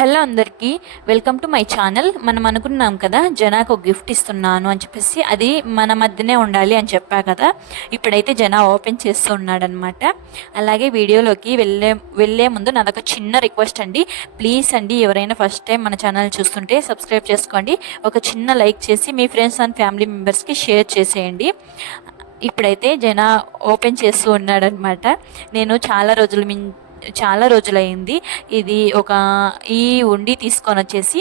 Hello అందరికీ, welcome to my channel. మనం అనుకున్నాం కదా జనాకు ఒక గిఫ్ట్ ఇస్తున్నాను అని చెప్పేసి, అది మన మధ్యనే ఉండాలి అని చెప్పా కదా. ఇప్పుడైతే జనా ఓపెన్ చేస్తూ ఉన్నాడనమాట. అలాగే వీడియోలోకి వెళ్ళే ముందు నాదొక చిన్న రిక్వెస్ట్ అండి. ప్లీజ్ అండి, ఎవరైనా ఫస్ట్ టైం మన ఛానల్ చూస్తుంటే సబ్స్క్రైబ్ చేసుకోండి. ఒక చిన్న లైక్ చేసి మీ ఫ్రెండ్స్ అండ్ ఫ్యామిలీ మెంబర్స్కి షేర్ చేసేయండి. ఇప్పుడైతే జనా ఓపెన్ చేస్తూ ఉన్నాడనమాట. నేను చాలా రోజులైంది ఈ ఉండి తీసుకొని వచ్చేసి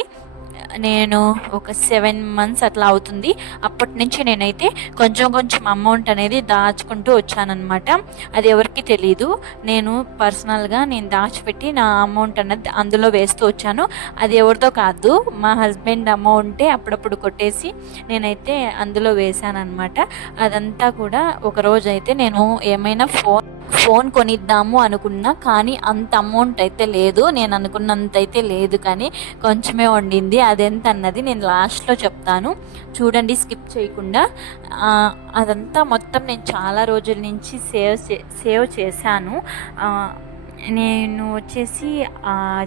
నేను ఒక 7 months అట్లా అవుతుంది. అప్పటి నుంచి నేనైతే కొంచెం అమౌంట్ అనేది దాచుకుంటూ వచ్చానమాట. అది ఎవరికి తెలీదు. నేను పర్సనల్గా దాచిపెట్టి నా అమౌంట్ అన్నది అందులో వేస్తూ వచ్చాను. అది ఎవరితో కాదు, మా హస్బెండ్ అమౌంటే అప్పుడప్పుడు కొట్టేసి నేనైతే అందులో వేసానమాట. అదంతా కూడా ఒకరోజు అయితే నేను ఏమైనా ఫోన్ కొనిద్దాము అనుకున్నా, కానీ అంత అమౌంట్ అయితే లేదు. నేను అనుకున్నంత అయితే లేదు, కానీ కొంచెమే వండింది. అదెంత అన్నది నేను లాస్ట్లో చెప్తాను, చూడండి స్కిప్ చేయకుండా. అదంతా మొత్తం నేను చాలా రోజుల నుంచి సేవ్ చేశాను. నేను వచ్చేసి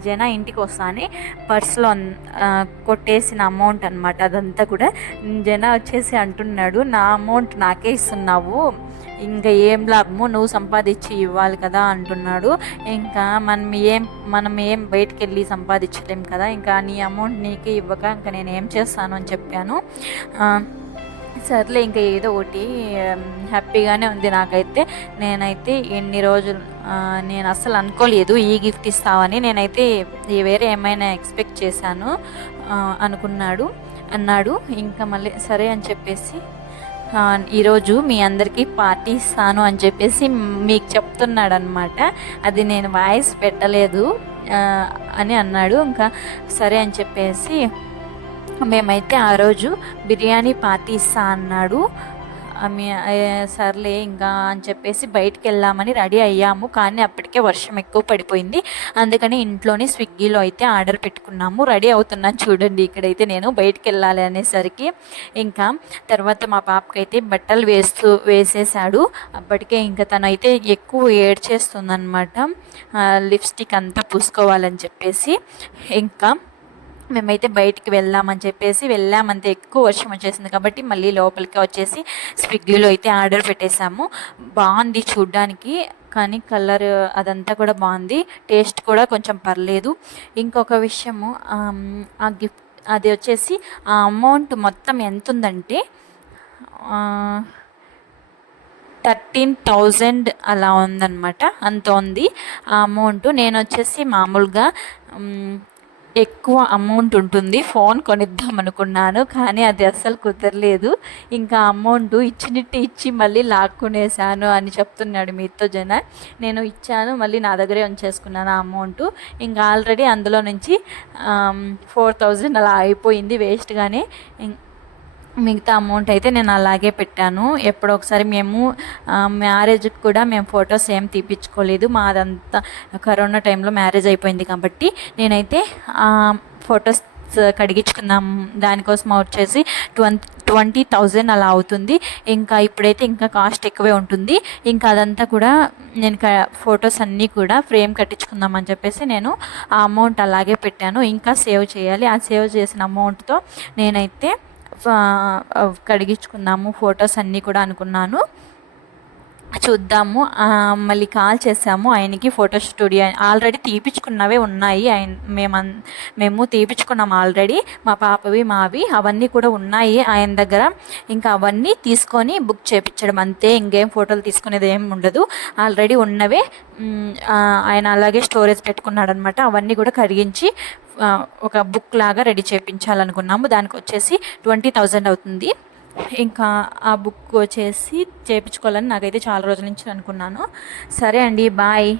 జనా ఇంటికి వస్తానే పర్సులో కొట్టేసిన అమౌంట్ అనమాట. అదంతా కూడా జనా వచ్చేసి అంటున్నాడు, నా అమౌంట్ నాకే ఇస్తున్నావు, ఇంకా ఏం లాభము, నువ్వు సంపాదించి ఇవ్వాలి కదా అంటున్నాడు. ఇంకా మనం ఏం బయటికి వెళ్ళి సంపాదించలేం కదా, ఇంకా నీ అమౌంట్ నీకే ఇవ్వక ఇంకా నేను ఏం చేస్తాను అని చెప్పాను. సర్లే, ఇంకా ఏదో ఒకటి, హ్యాపీగానే ఉంది నాకైతే. నేనైతే ఎన్ని రోజులు నేను అస్సలు అనుకోలేదు ఈ గిఫ్ట్ ఇస్తావని. నేనైతే వేరే ఏమైనా ఎక్స్పెక్ట్ చేశాను అన్నాడు. ఇంకా మళ్ళీ సరే అని చెప్పేసి ఈరోజు మీ అందరికీ పార్టీ ఇస్తాను అని చెప్పేసి మీకు చెప్తున్నాడు అనమాట. అది నేను వాయిస్ పెట్టలేదు అని అన్నాడు. ఇంకా సరే అని చెప్పేసి మేమైతే ఆ రోజు బిర్యానీ పార్టీ ఇస్తా అన్నాడు. సర్లే ఇంకా అని చెప్పేసి బయటికి వెళ్దామని రెడీ అయ్యాము, కానీ అప్పటికే వర్షం ఎక్కువ పడిపోయింది. అందుకని ఇంట్లోనే స్విగ్గీలో అయితే ఆర్డర్ పెట్టుకున్నాము. రెడీ అవుతున్నాను చూడండి. ఇక్కడైతే నేను బయటికి వెళ్ళాలి అనేసరికి ఇంకా తర్వాత మా పాపకైతే బట్టలు వేసేసాడు. అప్పటికే ఇంకా తనైతే ఎక్కువ ఏడ్చేస్తుందన్నమాట, లిప్స్టిక్ అంతా పూసుకోవాలని చెప్పేసి. ఇంకా మేమైతే బయటికి వెళ్ళామంతే. ఎక్కువ వర్షం వచ్చేసింది కాబట్టి మళ్ళీ లోపలికి వచ్చేసి స్విగ్గీలో అయితే ఆర్డర్ పెట్టేశాము. బాగుంది చూడ్డానికి, కానీ కలర్ అదంతా కూడా బాగుంది, టేస్ట్ కూడా కొంచెం పర్లేదు. ఇంకొక విషయము, ఆ గిఫ్ట్ అది వచ్చేసి ఆ అమౌంట్ మొత్తం ఎంత ఉందంటే 13,000 అలా ఉందన్నమాట. అంత ఉంది ఆ అమౌంట్. నేను వచ్చేసి మామూలుగా ఎక్కువ అమౌంట్ ఉంటుంది ఫోన్ కొనిద్దాం అనుకున్నాను, కానీ అది అస్సలు కుదరలేదు. ఇంకా అమౌంట్ ఇచ్చినట్టు ఇచ్చి మళ్ళీ లాక్కునేసాను అని చెప్తున్నాడు మీతో జన. నేను ఇచ్చాను, మళ్ళీ నా దగ్గరే ఉంచేసుకున్నాను ఆ అమౌంట్. ఇంకా ఆల్రెడీ అందులో నుంచి 4,000 అలా అయిపోయింది వేస్ట్గానే. మిగతా అమౌంట్ అయితే నేను అలాగే పెట్టాను. ఎప్పుడో ఒకసారి మేము మ్యారేజ్కి కూడా మేము ఫొటోస్ ఏం తీపించుకోలేదు. మాదంతా కరోనా టైంలో మ్యారేజ్ అయిపోయింది కాబట్టి నేనైతే ఫొటోస్ కడిగించుకుందాం దానికోసం వచ్చేసి 20,000 అలా అవుతుంది. ఇంకా ఇప్పుడైతే ఇంకా కాస్ట్ ఎక్కువే ఉంటుంది. ఇంకా అదంతా కూడా నేను ఫొటోస్ అన్నీ కూడా ఫ్రేమ్ కట్టించుకుందామని చెప్పేసి నేను ఆ అమౌంట్ అలాగే పెట్టాను. ఇంకా సేవ్ చేయాలి. ఆ సేవ్ చేసిన అమౌంట్తో నేనైతే కడిగించుకున్నాము ఫొటోస్ అన్నీ కూడా అనుకున్నాను. చూద్దాము. మళ్ళీ కాల్ చేసాము ఆయనకి. ఫోటో స్టూడియో ఆల్రెడీ తీపించుకున్నవే ఉన్నాయి, మేము తీపించుకున్నాం ఆల్రెడీ. మా పాపవి మావి అవన్నీ కూడా ఉన్నాయి ఆయన దగ్గర. ఇంకా అవన్నీ తీసుకొని బుక్ చేయించడం అంతే, ఇంకేం ఫోటోలు తీసుకునేది ఏం ఉండదు. ఆల్రెడీ ఉన్నవే ఆయన అలాగే స్టోరేజ్ పెట్టుకున్నాడు అనమాట. అవన్నీ కూడా కరిగించి ఒక బుక్ లాగా రెడీ చేయించాలనుకున్నాము. దానికి వచ్చేసి 20,000 అవుతుంది. ఇంకా ఆ బుక్ వచ్చేసి చేయించుకోవాలని నాకైతే చాలా రోజుల నుంచి అనుకున్నాను. సరే అండి, బాయ్.